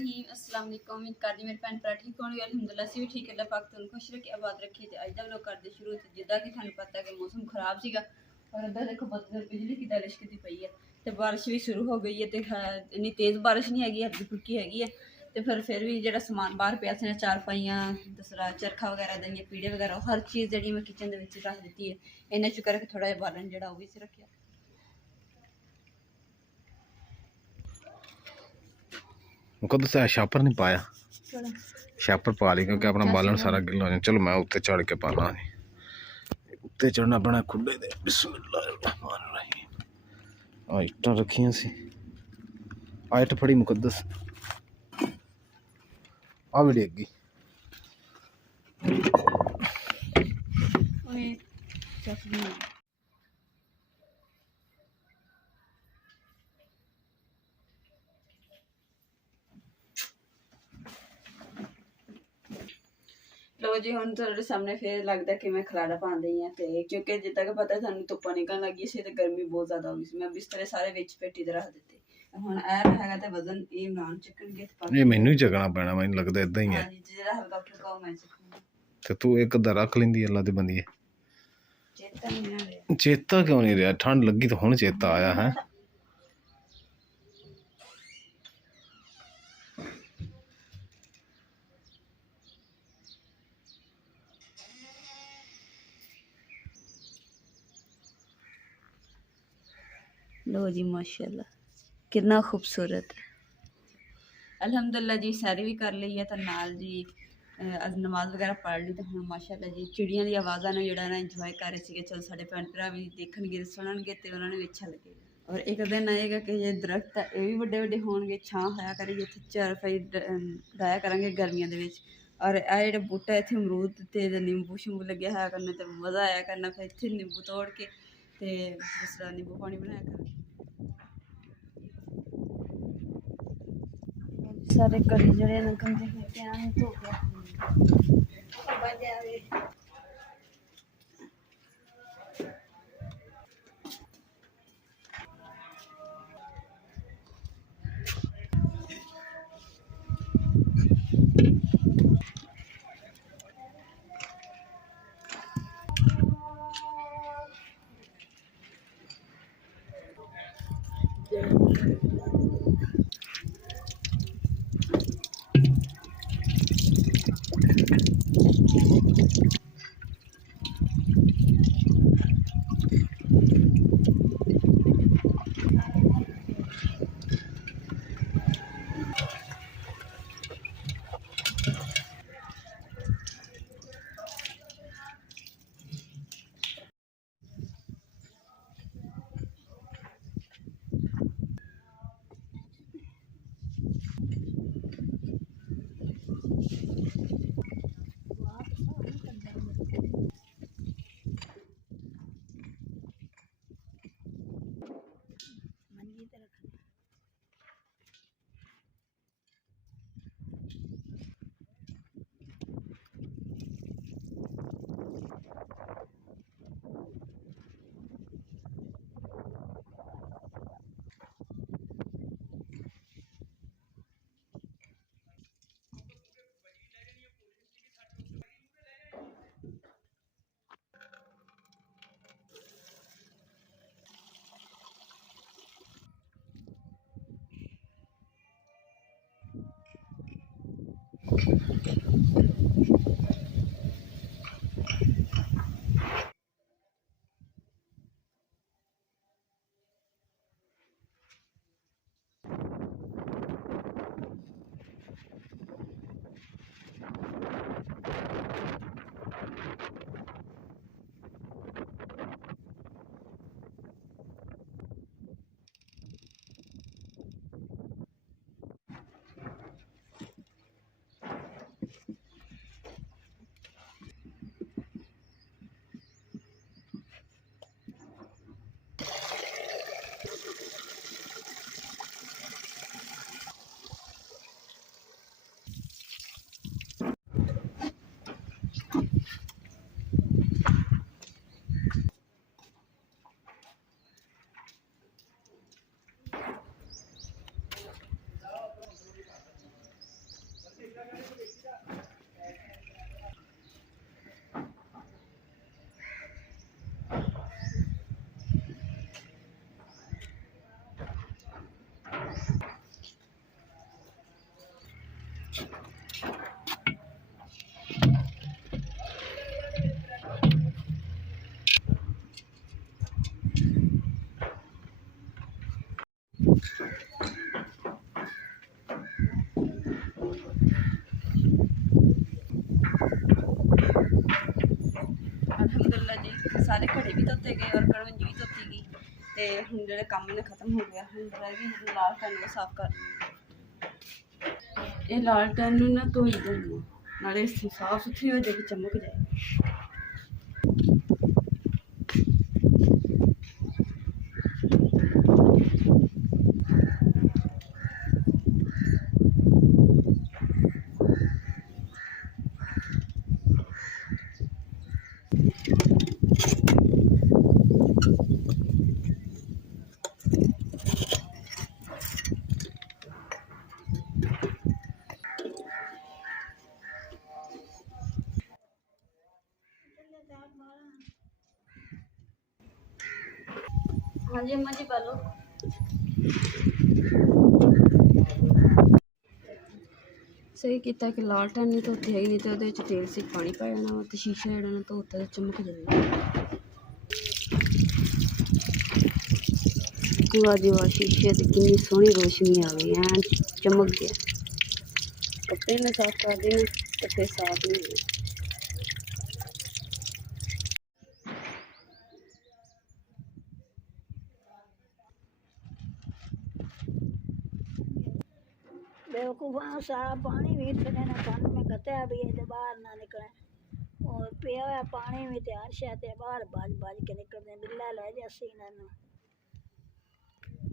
रहीम अस्सलाम वालेकुम। उम्मीद करदी मेरे भैन भरा ठीक होंगे। अल्हम्दुलिल्लाह असीं भी ठीक है। अल्लाह पाक तुहानूं खुश रखे आबाद रखे। ते अज दा व्लॉग करदे शुरू जिद्दां कि तुहानूं पता है कि मौसम खराब सीगा और उधर देखो बदल बिजली किद्दां लिशकदी पई है ते बारिश भी शुरू हो गई है। ते इन्नी तेज़ बारिश नहीं हैगी, हल्की फुल्की हैगी है। तो फिर भी जो समान बाहर पिया से चारपाइयां दूसरा चरखा वगैरह दियां पीड़े वगैरह हर चीज़ जी मैं किचन के रख दी है। इन्ना शुक्र है कि थोड़ा जिहा बालन जो भी रखा। मुकद्दस है शापर नहीं पाया, शापर पा ली क्योंकि अपना बालन सारा गिला हो। चलो मैं उत्ते चढ़ के पाना, उत्ते चढ़ना पैना खुडे दे। बिस्मिल्लाहिर्रहमानिर्रहीम। आ इट्टां रखियां सी, आ इट्ट फड़ी मुकद्दस, आ भी डिग्गी। लो जी हम थोड़े सामने फिर लगता कि मैं खलाड़ा पा दी हाँ। तो क्योंकि जिदा कि पता है धुप्पा निकलन लगी सी तो गर्मी बहुत ज्यादा हो गई। मैं बिस्तरे सारे विच पेटी ते रख दिते। हुण है ते वजन ये इमरान चुकणगे ये मैनू ही चकना पैना, मैनू लगदा इदां ही है। जेड़ा हल्का फुल्का मैं चुकूंगा ते तू एक अद्धा रख लेंदी अल्लाह दे बंदिए। चेता क्यों नहीं रहा? ठंड लगी तो हुण चेता आया है। लो जी माशाल्लाह कितना खूबसूरत है। अल्हम्दुलिल्लाह जी सारी भी कर ली है तो नाल जी अज नमाज वगैरह पढ़ ली। तो हम माशाल्लाह जी चिड़ियां दी आवाज़ां ने जोड़ा ना इंजॉय कर रहे थे। चल साढ़े भैन भरा भी देखणगे सुणनगे तो उन्होंने भी अच्छा लगेगा। और एक दिन आएगा कि ये दरख्त है ये भी बड़े बड़े होणगे, छां होया करेगी, इत्थे चारपाई डाया करांगे गर्मियों दे विच। और आ जेह्ड़ा बूटा इत्थे अमरूद ते नींबू शिंबू लग्गे होया करने ते मज़ा आया करना। फिर इत्थे नींबू तोड़ के ते दूसरा नींबू पानी बनाया करना। सारे कड़ी जड़े न गंदे होते हैं धो के अलहमदुल्ला जी सारे घड़े भी धोते गए और कड़वंजी भी धोती गई ते हुण जेह्ड़ा कम्म ने खत्म हो गया हुण रह गई जेह्ड़ी लालटन वो साफ कर ये लालटन नूं ना धोई देनी नाले साफ सुथरी हो जाएगी चमक जाएगी। हाँ जी अम्मा जी बोलो। सही किया कि लालटन नहीं धोती है नहीं तो वो तेल से पानी पा जाना वा तो शीशा जरा ना धोता तो चमक जाएगा। वाह जी वाह शीशे से कितनी सोहनी रोशनी आ गई एन चमक गया। कपड़े में साफ कर देना तो फिर साफ नहीं होगा। बेवकूफ़ा सारा पानी भी इतने ना पानी में गत्या भी है बाहर ना निकले और पिया हुआ पानी में तैयार शाते बाहर बाज बाज के निकलते बिल्ला ले जैसे इन्होंने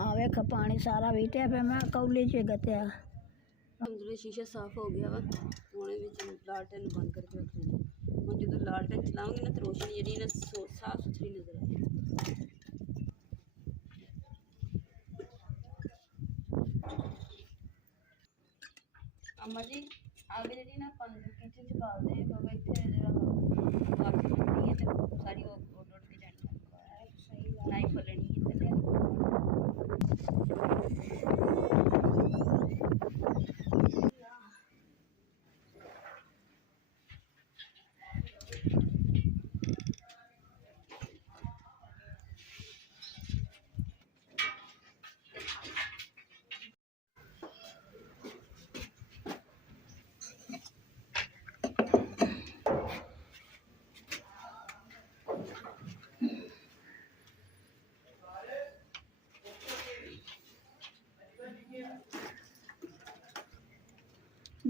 हाँ वेख पानी सारा बीते पे मैं कौली च गत्या अलहमदुलिल्लाह शीशा साफ हो गया वा हुणे विच लालटन बंद करके रख देना हुण जो लालटन चलाऊंगी ना तो रोशनी जी ना साफ सुथरी नजर आएगी। अम्मा जी आगे जी ना किचन च पालते हैं क्योंकि इतने जरा अग लगती है तो सारी उड़ उड़ के जानी नाई फलनी है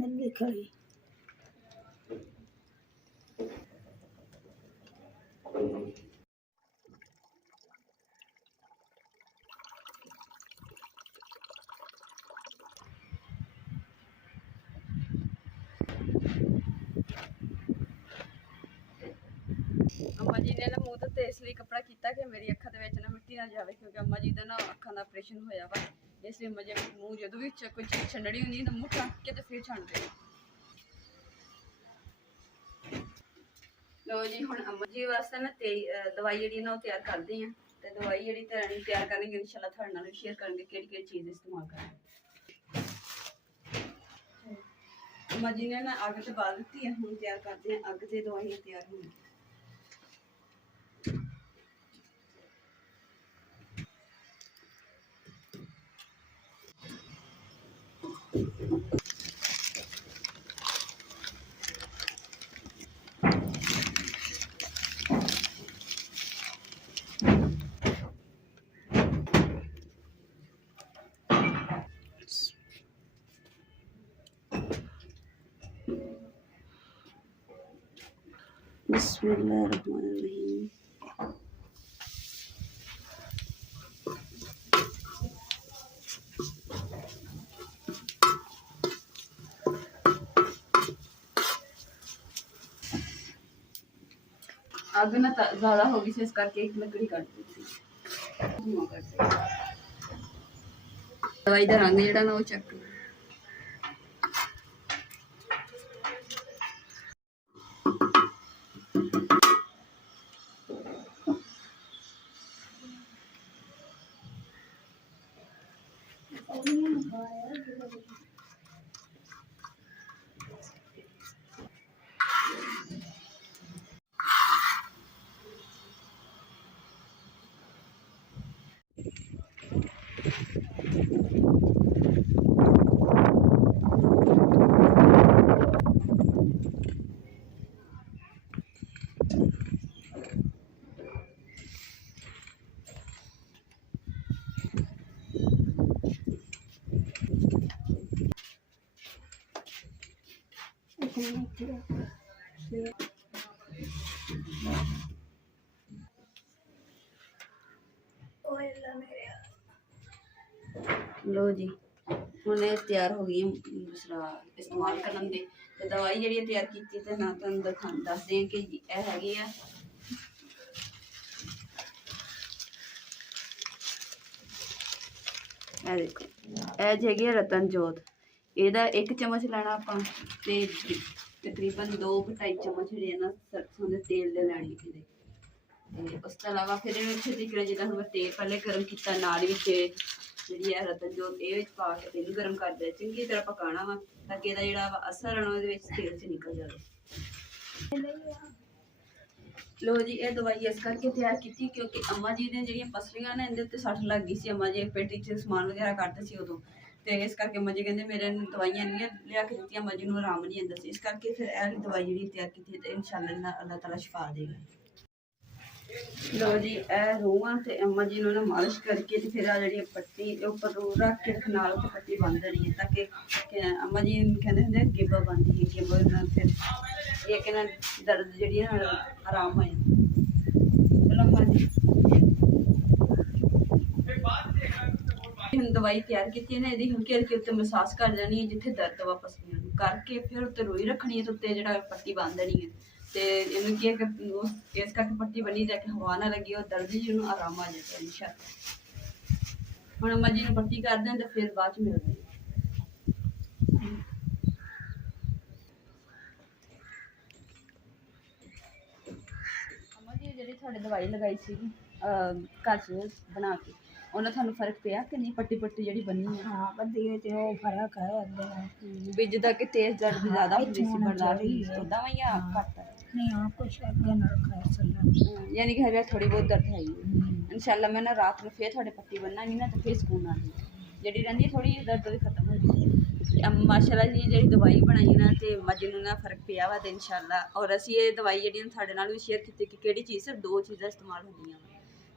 नंगी खड़ी अम्मा जी ने ना मूँह तो इसलिए कपड़ा किया कि मेरी अखा दे ना मिट्टी ना जाए क्योंकि अम्मा जी का ना अखा का ऑपरेशन होया वा इसलिए अम्मा जी मूँह जो भी कोई चीज़ छंडनी होंगी तो मूँह ढक के तो फिर छंडते लो जी हुण अम्मा जी वास्ते ना दवाई जी ना तैयार करते हैं तो दवाई जी तैयार करेंगे इंशाल्लाह थोड़े नाल शेयर करेंगे केड़ी चीज़ इस्तेमाल करें। अम्मा जी ने ना अग तो बाल दी है हुण तैयार करते हैं अग से दवाइयां तैयार होंगी। बिस्मिल्लाहिर्रहमानिर्रहीम। अग ना ज़्यादा हो गई इस करके एक लकड़ी कट दी थी दवाई का रंग जड़ा ना वो चेक ਲੋ ਜੀ ਹੁਣ ਇਹ ਤਿਆਰ ਹੋ ਗਈ ਦੂਸਰਾ ਇਸਤੇਮਾਲ ਕਰਨ ਦੇ ਤੇ ਦਵਾਈ ਜਿਹੜੀ ਤਿਆਰ ਕੀਤੀ ਤੇ ਨਾ ਤੁਹਾਨੂੰ ਦੱਸਦੇ ਹਾਂ ਕਿ ਇਹ ਹੈਗੀ ਆ ਇਹ ਦੇਖੋ ਇਹ ਹੈਗੀ ਆ ਰਤਨ ਜੋਤ। ਇਹਦਾ 1 ਚਮਚ ਲੈਣਾ ਆਪਾਂ ਤੇ ਤਕਰੀਬਨ 2-2.5 ਚਮਚ ਜਿਹੜੇ ਨਾ ਸਰਸੋਂ ਦੇ ਤੇਲ ਦੇ ਲੈਣੇ ਇਹਦੇ। ਤੇ ਉਸ ਤੋਂ ਇਲਾਵਾ ਫਿਰ ਇਹਨੂੰ ਅੱਛੇ ਤਰੀਕੇ ਨਾਲ ਜਿੱਦਾਂ ਹੁਣ ਤੇਲ ਪਹਿਲੇ ਗਰਮ ਕੀਤਾ ਨਾਲ ਵਿੱਚ ਜਿਹੜੀ ਹੈ ਰਤਨ ਜੋਤ ਇਹ ਵਿੱਚ ਪਾ ਕੇ ਤੇਲ ਗਰਮ ਕਰ ਦਿਆ, ਚੰਗੀ ਤਰ੍ਹਾਂ ਪਕਾਉਣਾ ਵਾ ਤਾਂ ਕਿ ਇਹਦਾ ਜਿਹੜਾ ਅਸਰ ਹੈ ਉਹਦੇ ਵਿੱਚ ਤੇਲ 'ਚ ਨਿਕਲ ਜਾਵੇ। ਲੋ ਜੀ ਇਹ ਦਵਾਈ ਇਸ ਕਰਕੇ ਤਿਆਰ ਕੀਤੀ ਕਿਉਂਕਿ ਅੰਮਾ ਜੀ ਦੀਆਂ ਜਿਹੜੀਆਂ ਪਸਲੀਆਂ ਨੇ ਇਹਦੇ ਉੱਤੇ ਸੱਟ ਲੱਗ ਗਈ ਸੀ। ਅੰਮਾ ਜੀ ਪੇਟੀ 'ਚ ਸਮਾਨ ਵਗੈਰਾ ਕੱਢਦੇ ਸੀ ਉਦੋਂ, ਤੇ ਇਸ ਕਰਕੇ ਅੰਮਾ ਜੀ ਕਹਿੰਦੇ ਮੇਰੇ ਨੂੰ ਦਵਾਈਆਂ ਨਹੀਂ ਲਿਆ ਕੇ ਦਿੱਤੀਆਂ, ਅੰਮਾ ਜੀ ਨੂੰ ਆਰਾਮ ਨਹੀਂ ਆਉਂਦਾ ਸੀ। ਇਸ ਕਰਕੇ ਫਿਰ ਇਹ ਦਵਾਈ ਜਿਹੜੀ ਤਿਆਰ ਕੀਤੀ ਤੇ ਇਨਸ਼ਾਅੱਲਾ ਅੱਲਾਹ ਤਾਲਾ ਸ਼ਿਫਾ ਦੇਗਾ। ਲੋ ਜੀ ਇਹ ਰੂਹਾਂ ਤੇ ਅੰਮਾ ਜੀ ਨੂੰ ਨਾ ਮਾਲਿਸ਼ ਕਰਕੇ ਤੇ ਫਿਰ ਆ ਜਿਹੜੀ ਪੱਟੀ ਉੱਪਰ ਰੂ ਰੱਖ ਕੇ ਨਾਲ ਉੱਤੇ ਪੱਟੀ ਬੰਨ ਦੇਣੀ ਹੈ ਤਾਂ ਕਿ ਅੰਮਾ ਜੀ ਕਹਿੰਦੇ ਹੁੰਦੇ ਗਿੱਬ ਬੰਦੀ ਹੈ, ਗਿੱਬ ਨਾਲ ਫਿਰ ਇਹ ਕਹਿੰਦਾ ਦਰਦ ਜਿਹੜੀ ਹੈ ਆਰਾਮ ਹੋ ਜਾਂਦਾ। ਚਲੋ ਅੰਮਾ ਜੀ ਹੁਣ ਦਵਾਈ ਤਿਆਰ ਕੀਤੀ ਹੈ ਨਾ, ਇਹਦੀ ਹਲਕੀ ਹਲਕੀ ਉੱਤੇ ਮਸਾਜ ਕਰ ਦੇਣੀ ਹੈ ਜਿੱਥੇ ਦਰਦ ਵਾਪਸ ਨਹੀਂ ਆਉਂਦੀ ਕਰਕੇ ਫਿਰ ਉੱਤੇ ਰੋਈ ਰੱਖਣੀ ਹੈ ਤੇ ਉੱਤੇ ਜਿਹੜਾ ਪੱਟੀ ਬੰਨ ਦੇਣੀ ਹੈ ਤੇ ਇਹਨੂੰ ਕੀ ਹੈ ਕਿ ਇਸ ਕਰਕੇ ਪੱਟੀ ਬੰਨੀ ਜਾ ਕੇ ਹਵਾ ਨਾ ਲੱਗੇ ਉਹ ਦਰਦ ਜੀ ਨੂੰ ਆਰਾਮ ਆ ਜਾਵੇ ਇਨਸ਼ਾਅੱਲਾ। ਹੁਣ ਅੰਮਾ ਜੀ ਨੂੰ ਪੱਟੀ ਕਰਦੇ ਹਾਂ ਤੇ ਫਿਰ ਬਾਅਦ ਚ ਮਿਲਦੇ ਹਾਂ। ਅੰਮਾ ਜੀ ਜਿਹੜੀ ਤੁਹਾਡੇ ਦਵਾਈ ਲਗਾਈ ਸੀ ਘਰ 'ਚ ਬਣਾ ਕੇ ਉਹਨਾਂ ਤੁਹਾਨੂੰ ਫਰਕ ਪਿਆ ਕਿ ਨਹੀਂ? ਪੱਟੀ ਜਿਹੜੀ ਬੰਨੀ ਹੈ हाँ बदी ते वो फर्क है अगे ਵੀ ਜਿੱਦਾਂ ਕਿ ਤੇਜ਼ ਦਰਦ ਜ਼ਿਆਦਾ ਹੁੰਦੀ ਸੀ ਬਰਦਾਸ਼ਤ ਉਦਾਂ ਵਾ ਜਾਂ ਘੱਟ? नहीं हाँ कुछ अगे ना रखा है सल्ला ਯਾਨੀ ਕਿ ਹਜੇ ਥੋੜੀ ਬਹੁਤ ਦਰਦ ਹੈਗੀ। ਇਨਸ਼ਾਅੱਲਾ ਮੈਂ ਨਾ ਰਾਤ ਨੂੰ ਫੇਰ ਤੁਹਾਡੇ ਪੱਟੀ ਬੰਨਾਂਗੀ ਨਾ ਤੇ ਫੇਰ ਸਕੂਨ ਆ ਜਾਊਗਾ, ਜਿਹੜੀ ਰਹਿੰਦੀ ਥੋੜੀ ਜਿਹੀ ਦਰਦ ਵੀ ਖਤਮ ਹੋ ਜਾਊਗੀ। ਮਾਸ਼ਾਅੱਲਾ ਜੀ ਜਿਹੜੀ ਦਵਾਈ ਬਣਾਈ ਨਾ ਤੇ ਮੱਝ ਨੂੰ ਨਾ ਫਰਕ ਪਿਆ ਵਾ ਤੇ ਇਨਸ਼ਾਅੱਲਾ। ਔਰ ਅਸੀਂ ਇਹ ਦਵਾਈ ਜਿਹੜੀ ਤੁਹਾਡੇ ਨਾਲ ਵੀ ਸ਼ੇਅਰ ਕੀਤੀ ਕਿ ਕਿਹੜੀ ਚੀਜ਼ ਸਿਰਫ 2 ਚੀਜ਼ਾਂ ਇਸਤੇਮਾਲ ਹੁੰਦੀਆਂ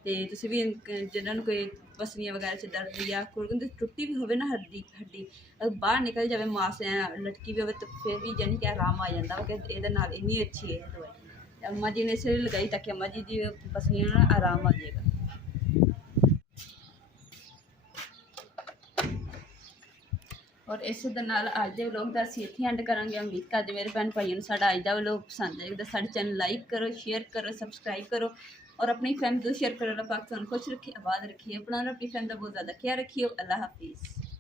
ਤੇ ਤੁਸੀਂ ਵੀ ਜਿਹਨਾਂ ਨੂੰ ਕੋਈ ਪਸਲੀਆਂ ਵਗੈਰਾ 'ਚ ਦਰਦ ਜਾਂ ਕੋਈ ਟੁੱਟੀ ਵੀ ਹੋਵੇ ਨਾ ਹੱਡੀ ਬਾਹਰ ਨਿਕਲ ਜਾਵੇ ਮਾਸ ਲਟਕੀ ਵੀ ਹੋਵੇ ਤਾਂ ਫਿਰ ਵੀ ਜਾਨੀ ਕਿ ਆਰਾਮ ਆ ਜਾਂਦਾ ਵਾ ਕਿ ਇਹਦੇ ਨਾਲ ਇੰਨੀ ਅੱਛੀ ਹੈ ਦਵਾਈ। ਅੰਮਾ ਜੀ ਨੇ ਇਸ ਲਈ ਲਗਾਈ ਤਾਂ ਕਿ ਅੰਮਾ ਜੀ ਦੀ ਪਸਲੀਆਂ ਨਾਲ ਆਰਾਮ ਆ ਜਾਏਗਾ। ਔਰ ਇਸ ਦੇ ਨਾਲ ਅੱਜ ਦੇ ਵਲੋਗ ਦਾ ਅਸੀਂ ਇੱਥੇ ਐਂਡ ਕਰਾਂਗੇ। ਉਮੀਦ ਕਰਦੇ ਮੇਰੇ ਭੈਣ ਭਾਈਆਂ ਨੂੰ ਸਾਡਾ ਅੱਜ ਦਾ ਵਲੋਗ ਪਸੰਦ ਆਏਗਾ। ਸਾਡੇ ਚੈਨਲ ਲਾਈਕ ਕਰੋ, ਸ਼ੇਅਰ ਕਰੋ, ਸਬਸਕ੍ਰਾਈਬ ਕਰੋ और अपनी फैमिली को शेयर करो। अल्लाह पाक तुम खुश रखिए, आबाद रखिए, अपना और अपनी फैमिली का बहुत ज़्यादा ख्याल रखिए। अल्लाह हाफिज़।